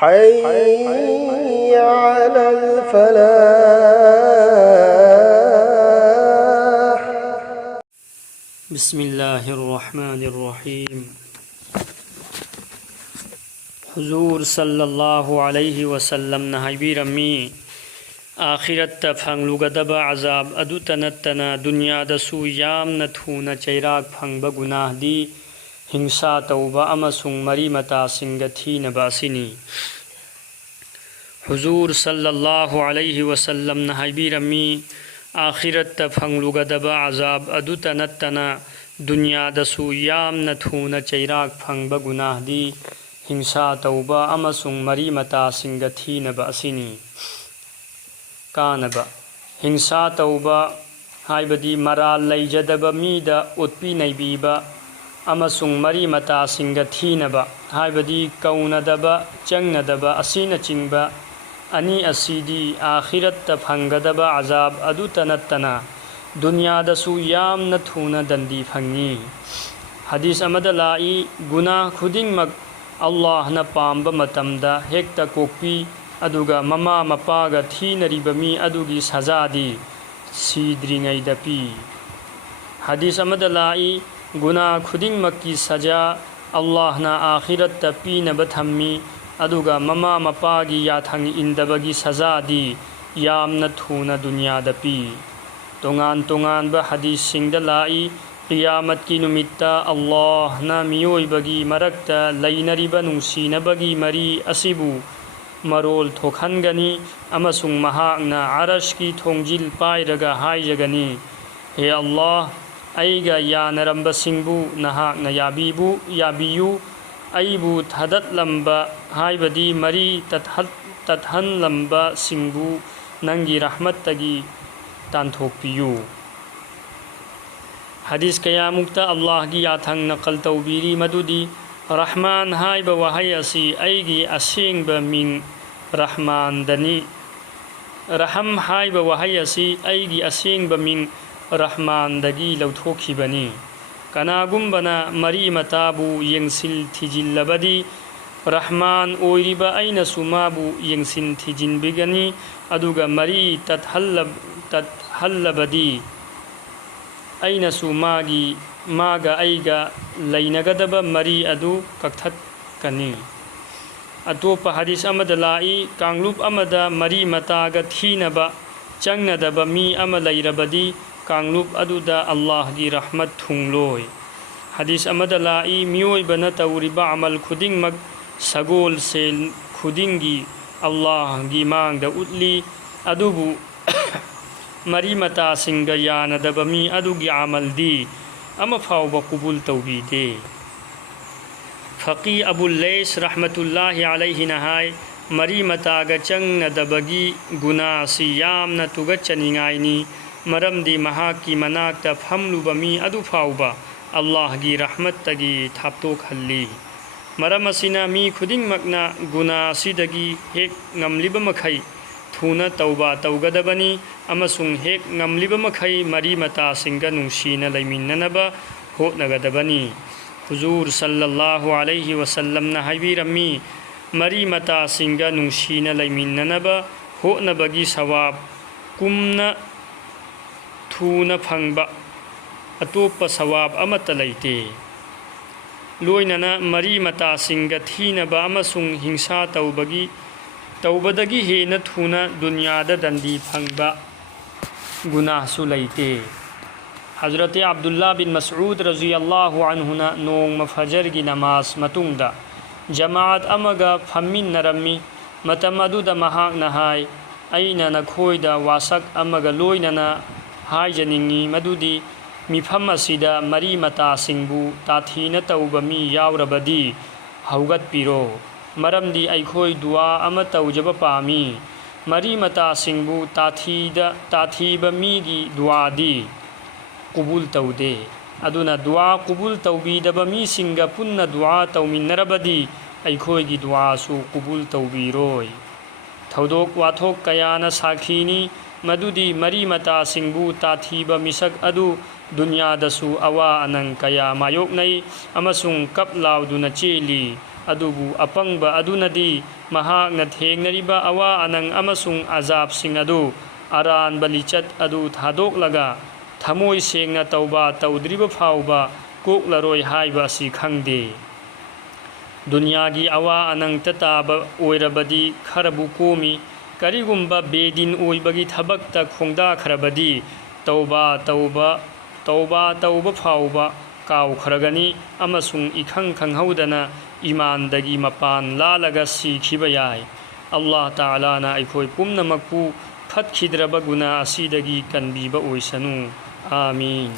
حي على الفلاح. بسم الله الرحمن الرحيم. حضور صلى الله عليه وسلم نهيبيرمي آخرت فنگلوگدب عذاب أدوتنتنا دنيا دسو يامن ثونا چيراك فنگ بگناه دي हिंसा तौबा अमसुंग मरी मता सिंग थीनबा असिनी हुजूर सल्लल्लाहु अलैहि वसल्लम न हाइबिरमी आखिरत फंगलुगदबा अजाब अदुत नत्तना दुनिया दसु यामन थून चैराक फंगबा गुनाह दी हिंसा तौबा अमसुंग मरी मता सिंग थीनबा असिनी कानबा हिंसा तौबा हाइबदी मराल लैजदबा मीदा उत्पी नैबीबा अमसुंग मरी मता सिंग थीनबा हाइबदी कौनदबा चंगनदबा असीन चिंबा अनि असीदी आखिरत फंगदबा अजाब अदुतनत्तना दुनिया दसु यामन थून दंदी फंगी हदीस अमद लाई गुनाह खुदिंगमक अल्लाह न पांब मतमदा हेक्ता कोक्पी अदुगा ममा मपागा थीनरिबा मी अदुगी सजादी सीद्रिंगैदा पी हदीस अमद लाई गुनाह खुदिंगमक की सजा अल्लाह न आखिरत पीनब थम्मी अदुगा ममा मपागी याथंग इंदबगी सजादी यामन थून दुनियाद पी तोंगान तोंगान ब हदीस सिंगद लाई क़ियामत की नुमित्ता अल्लाह न मियोइबगी मरक्ता लैनरिब नुंसीनबगी मरी असिबु मरोल थोखनगनी अमसुंग महाकना अरश की थोंजिल पाइरगा हाइजगनी हे अल्लाह ऐगा यानरंबा सिंबु नहाकना याबियु ऐबु थदतलंबा हाइबदी मरी तत्हनलंबा सिंबु नंगी रहमतगी तांथोकपियु हदीस कयामुक्ता अल्लाह की याथंग नकल तौबीरी मदुदी रहमान हाइबा वहाय असि ऐगी असेंगबा मिंग रहमान दनी रहम हाइबा वहाय असि ऐगी असेंगबा मिंग रहमान दगी लौथोखिबनी कनागुंबना मरी मताबु यंसिल थिजिल्लबदी रहमान ओइरिबा ऐना सुमाबु यंसिन थिजिनबिगनी अदुगा मरी तत्हल्लबदी ऐना सुमागी मागा ऐगा लैनगदबा मरी अदु कक्थकनी अतोप हदीस अमद लाई कांगलुप अमदा मरी मतागा थीनबा चंगनदबा मी अमा लैरबदी कांगलुप अदुदा अल्लाह की रहमत थुंगलोय हदीस अमद लाई मियोइबन तौरिबा अमल खुदिंगमक सगोल से खुदिंगी अल्लाह की मांगदा उतली अदुबु मरी मता सिंग यानदबा मी अदुगी अमल दी अमा फावबा कुबुल तौबीदे फ़क़ी अबुल लैस रहमतुल्लाहि अलैहि नहाय मरी मतागा चंगनदबगी गुनासी यामना तुगचनिंगाइनी मरमदी महाकी मनाक्ता फमलुबा मी अदु फावबा अल्लाह की रहमतगी थाप्तोखल्ली मरम असिना मी खुदिंगमकना गुनासीदगी हेक ngमलिबा मखै थूना तौबा तौगदबनी अमसुंग हेक ngमलिबा मखै मरी मता सिंग नुंसीना लैमिन्ननबा होतनगदबनी हुजूर सल्लल्लाहु अलैहि वसल्लम न हाइबिरमी मरी मता सिंग नुंसीना लैमिन्ननबा होतनबगी सवाब कुमना थूना फंगबा अतोप सवाब अमत लैते लोइनना मरी मता सिंग थीनबा अमसुंग हिंसा तौबदगी हेन थूना दुनियादा दंदी फंगबा गुनाहसु लैते हजरत अब्दुल्ला बिन मसऊद रज़ियल्लाहु अन्हुना नोंग फजर की नमाज मतुंगदा जमात अमगा फम्मिन्नरम्मी मतम अदुदा महाकना हाय ऐना नखोइदा वासक अमगा लोइनना हाइजनिंगी मदुदी मिफम असिदा मरी मता सिंबु ताथीन तौबा मी यावरबदी हौगतपिरो मरमदी ऐखोई दुआ अमा तौजबा पामी मरी मता सिंबु ताथीबा मीगी दुआदी कुबुल तौदे अदुना दुआ कुबुल तौबीदबा मी सिंगा पुन्ना दुआ तौमिन्नरबदी ऐखोई दुआसु कुबुल तौबीरोय थौदोक वाथोक कयाना साखीनी मदुदी मरी मता सिंबु ताथीबा मिसक अदु दुनिया दसु अवा अनंग कया मायोक नई अमसुंग कप लाउदुना चेली ꯑꯗꯨꯕꯨ ꯑꯄꯪꯕ ꯑꯗꯨꯅꯗꯤ ꯃꯍꯥꯛꯅ ꯊꯦꯡꯅꯔꯤꯕ ꯑꯋꯥ ꯑꯅꯪ ꯑꯃꯁꯨꯡ ꯑꯖꯥꯕꯁꯤꯡ ꯑꯗꯨ ꯑꯔꯥꯟꯕ ꯂꯤꯆꯠ ꯑꯗꯨ ꯊꯥꯗꯣꯛꯂꯒ ꯊꯃꯣꯏ ꯁꯦꯡꯅ ꯇꯧꯕ ꯇꯧꯗ꯭ꯔꯤꯕ ꯐꯥꯎꯕ ꯀꯣꯛꯂꯔꯣꯏ ꯍꯥꯏꯕ ꯑꯁꯤ ꯈꯪꯗꯦ꯫ ꯗꯨꯅꯤꯌꯥꯒꯤ ꯑꯋꯥ ꯑꯅꯪꯇ ꯇꯥꯕ ꯑꯣꯏꯔꯕꯗꯤ ꯈꯔꯕꯨ ꯀꯣꯝꯃꯤ, ꯀꯔꯤꯒꯨꯝꯕ ꯕꯦꯗꯤꯟ ꯑꯣꯏꯕꯒꯤ ꯊꯕꯛꯇ ꯈꯣꯡꯗꯥꯈ꯭ꯔꯕꯗꯤ ꯇꯧꯕ ꯇꯧꯕ ꯐꯥꯎꯕ ꯀꯥꯎꯈ꯭ꯔꯒꯅꯤ ꯑꯃꯁꯨꯡ ꯏꯈꯪ ꯈꯪꯍꯧꯗꯅ ꯏꯃꯥꯟꯗꯒꯤ ꯃꯄꯥꯟ ꯂꯥꯜꯂꯒ ꯁꯤꯈꯤꯕ ꯌꯥꯏ꯫ ꯑꯜꯂꯥꯍ ꯇꯥꯂꯥꯅ ꯑꯩꯈꯣꯏ ꯄꯨꯝꯅꯃꯛꯄꯨ ꯐꯠꯈꯤꯗ꯭ꯔꯕ ꯒꯨꯅꯥ ꯑꯁꯤꯗꯒꯤ ꯀꯟꯕꯤꯕ ꯑꯣꯏꯁꯅꯨ꯫ آمين.